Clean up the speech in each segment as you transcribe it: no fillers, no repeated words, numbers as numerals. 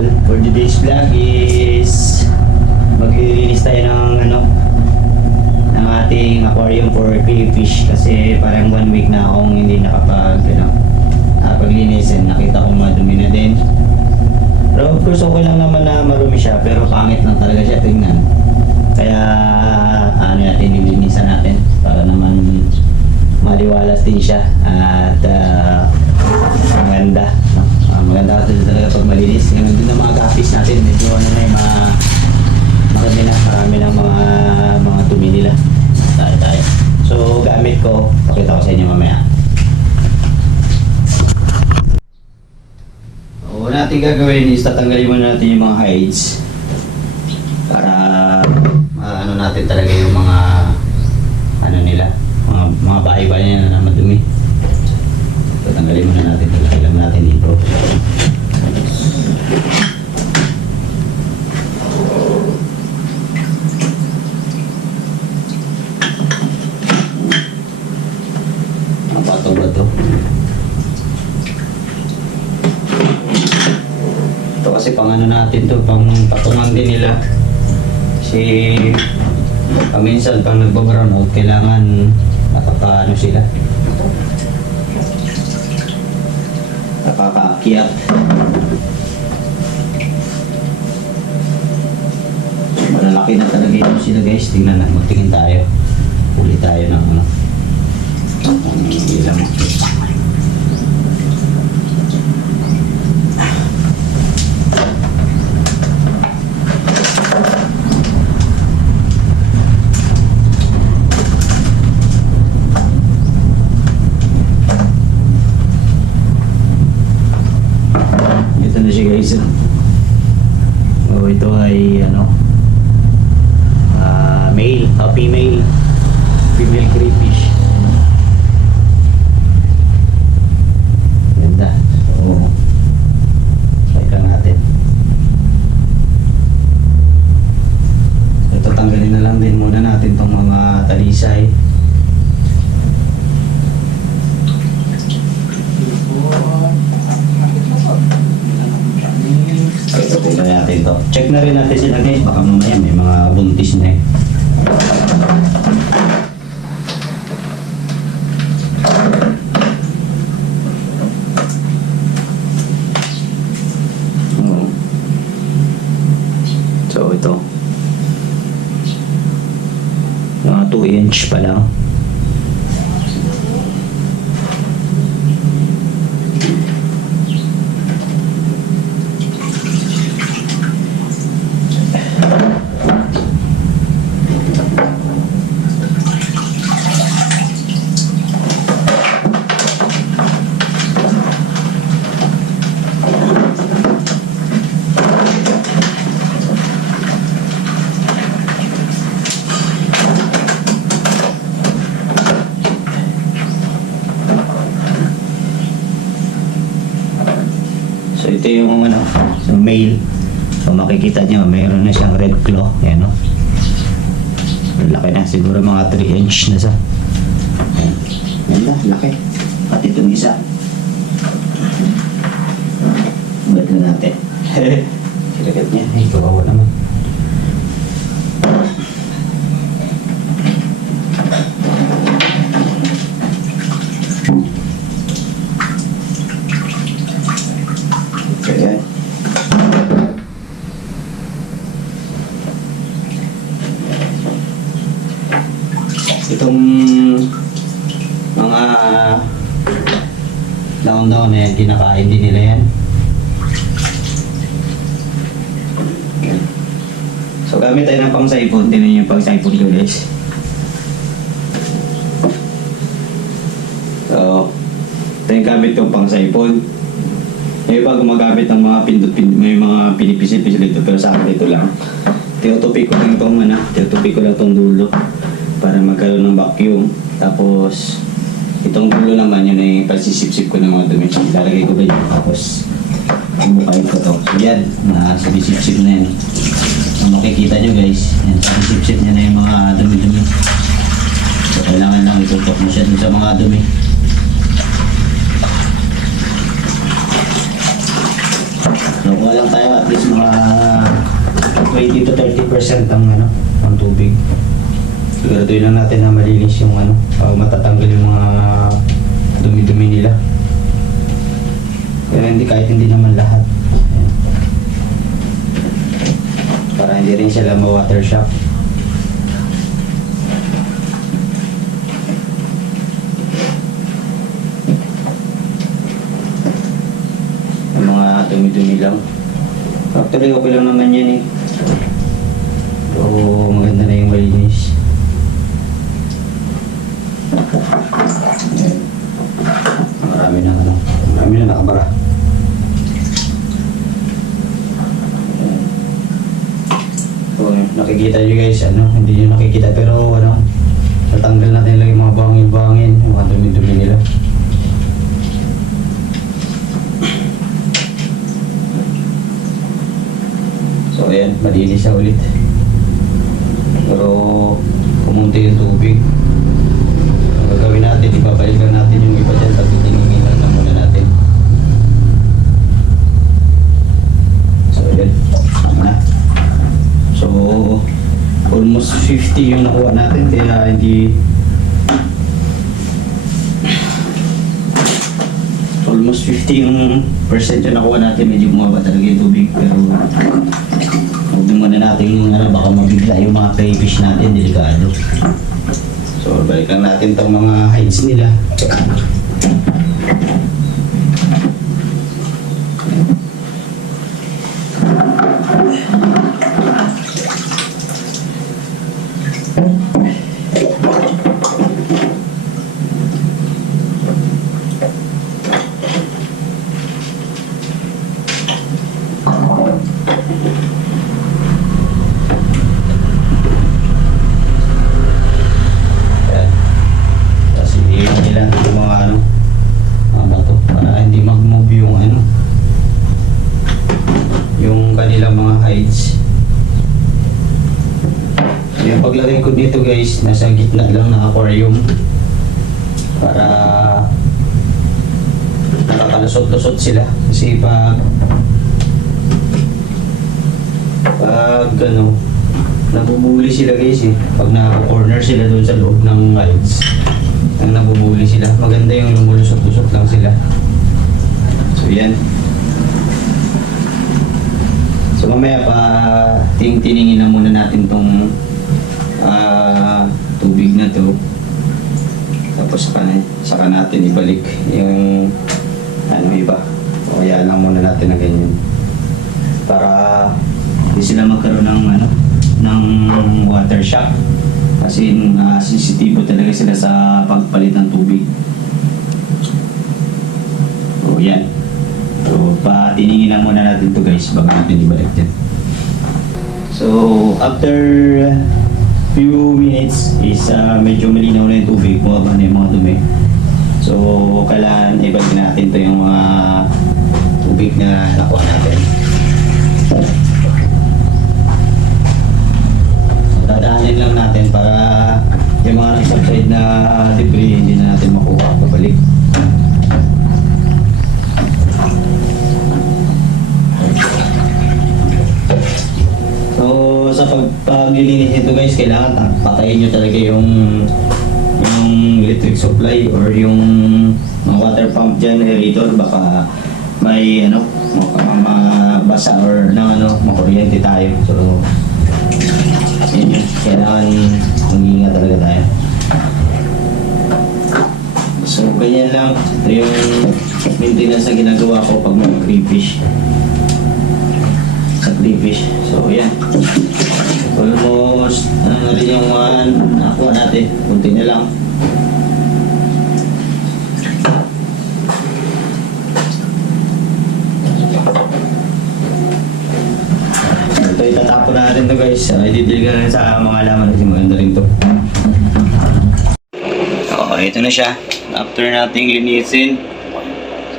idol, for today's vlog is maglilinis tayo ng ng ating aquarium for fish kasi parang 1 week na akong hindi nakapaglinis and nakita ko madumi na din. Pero of course okay lang naman na marumi siya, pero pangit lang talaga siya tingnan. Kaya natin nilinisan natin para naman maliwalas din siya at maganda, no? Maganda kasi talaga pag malinis. Ganun din ang mga gapis natin, medyo marami na mga dumi nila. Tayo. So gamit ko, pakita ko sa inyo mamaya. Una natin gagawin is tatanggalin muna natin yung mga hides para natin talaga yung mga nila, mga bahay-bahay nila na madumi. Tatanggalin muna natin, talagyan natin dito. Bato-bato. Ito kasi pang natin to, pang patungan din nila. Kasi minsan pag nagba-brown out, kailangan sila. Nakakaakyat. Malalaki na talaga ito sila guys. Tingnan na, magtingin tayo. Huli tayo ng ilang. Guys, ito ay female crayfish. Ganda. So try lang natin. Ito tanggalin na lang din muna natin tong mga talisay. Tingnan natin to. Check na rin natin sila guys, baka mamaya may mga buntis na So ito, mga 2 inch pa lang. So ito yung so male. So makikita nyo, mayroon na siyang red claw. Ayan, no? Laki na, siguro mga 3 inch na siya. Ayan. Ganda, laki. At itong isa. Ba't na natin? Siragat niya. Ay, kawawa naman. Itong mga daon-daon na yan, kinakain din nila yan. So gamit tayo ng pang-saipon. Tingnan yung pang-saipon ko guys. So ito yung gamit kong pang-saipon. May iba gumagamit ng mga pindot-pindot, may mga pinipisit-pisit dito, pero sa akin ito lang. Tinutupi ko lang itong dulo para magkaroon ng vacuum. Tapos itong dulo naman yun ay pagsisip-sip ko ng mga dumi. Ilalagay ko ba yun? Tapos bubukain ko to. So yan, nakasip-sip na yan. Ang makikita nyo guys, yan, pagsisip-sip niya na yung mga dumi-dumi. So kailangan lang itutok mo siya dun sa mga dumi. So kung kuha lang tayo at least mga 20 to 30% ang tubig. Siguraduhin lang natin na malinis yung matatanggal yung mga dumi-dumi nila. Pero kahit hindi naman lahat. Ayan. Para hindi rin sila ma-water shock. Yung mga dumi-dumi lang. Actually, okay lang naman yan eh. So, maganda na yung malinis. Marami na nakabara. So, nakikita nyo guys, hindi nyo nakikita pero natanggal natin lang yung mga bangin-bangin, yung mga dumi-dumi nila. So ayan, malinis siya ulit. Pero kumunti yung tubig. Ang gagawin natin, ibabalikan natin yung iba dyan, pagtitinginan na muna natin. So ayan, tama na. So almost 50 yung nakuha natin, kaya hindi almost 50 yung percent yung nakuha natin, medyo bumaba talaga yung tubig. Pero huwag muna natin baka mabigla yung mga crayfish natin, delikado. So balikan natin itong mga hides nila. Yung paglagay ko dito guys, nasa gitna lang ng aquarium para nakakalusot-lusot sila kasi pag nabubuli sila guys pag naka-corner sila doon sa loob ng hides, nabubuli sila. Maganda yung lumulusot-lusot lang sila. So yan. So mamaya pa tiningin na muna natin tong tubig na to, tapos saka natin ibalik yung iba, o kaya lang muna natin na ganyan para hindi sila magkaroon ng water shock kasi sensitibo talaga sila sa pagpalit ng tubig. So yan, so patiningin na muna natin to guys bago natin ibalik dyan. So after few minutes is medyo malinaw na yung tubig, bumaba na yung mga dumi. So kailangan ibalik natin to yung mga tubig na nakuha natin. So, dadaanin lang natin para yung mga nag-subside na debris hindi na natin makuha pabalik. Sa paglilinis nito guys, kailangan patayin nyo talaga yung electric supply or yung water pump dyan, aerator, baka may mabasa or makuryente tayo. So yun, kailangan mag-iingat talaga tayo. So ganyan lang, ito yung maintenance na ginagawa ko pag may crayfish. So yan, almost na rin yung nakuha natin, kunti na lang. Ito itatapon natin to guys, ididiligan na sa mga laman kasi maganda rin to. So ito na siya, after nating linisin.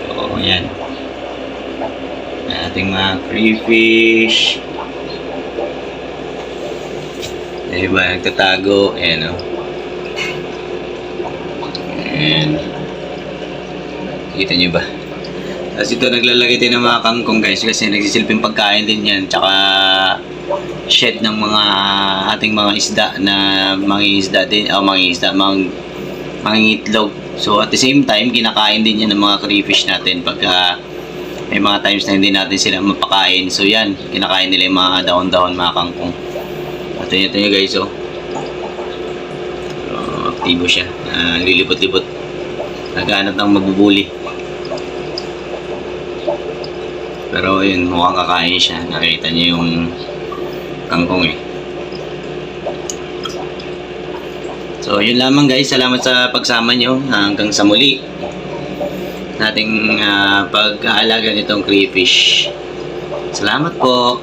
So yan, ating mga crayfish. Diba, nagtatago. Ayan o. Ayan. Kita nyo ba? Tapos ito naglalagay din ng mga kangkong guys kasi nagsisilbing pagkain din yan. Tsaka shed ng mga ating mga isda na mangingisda din o mangingitlog. So at the same time kinakain din yan ng mga crayfish natin pagka may mga times na hindi natin sila mapakain. So yan, kinakain nila yung mga dahon-dahon, mga kangkong. At ito nyo guys, oh. Aktibo siya. Nililipot-lipot. Naghahanap ng magbubuli. Pero yun, mukhang kakain siya. Nakita niyo yung kangkong eh. So yun lamang guys. Salamat sa pagsama nyo. Hanggang sa muli nating pag-aalaga nitong crayfish. Salamat po.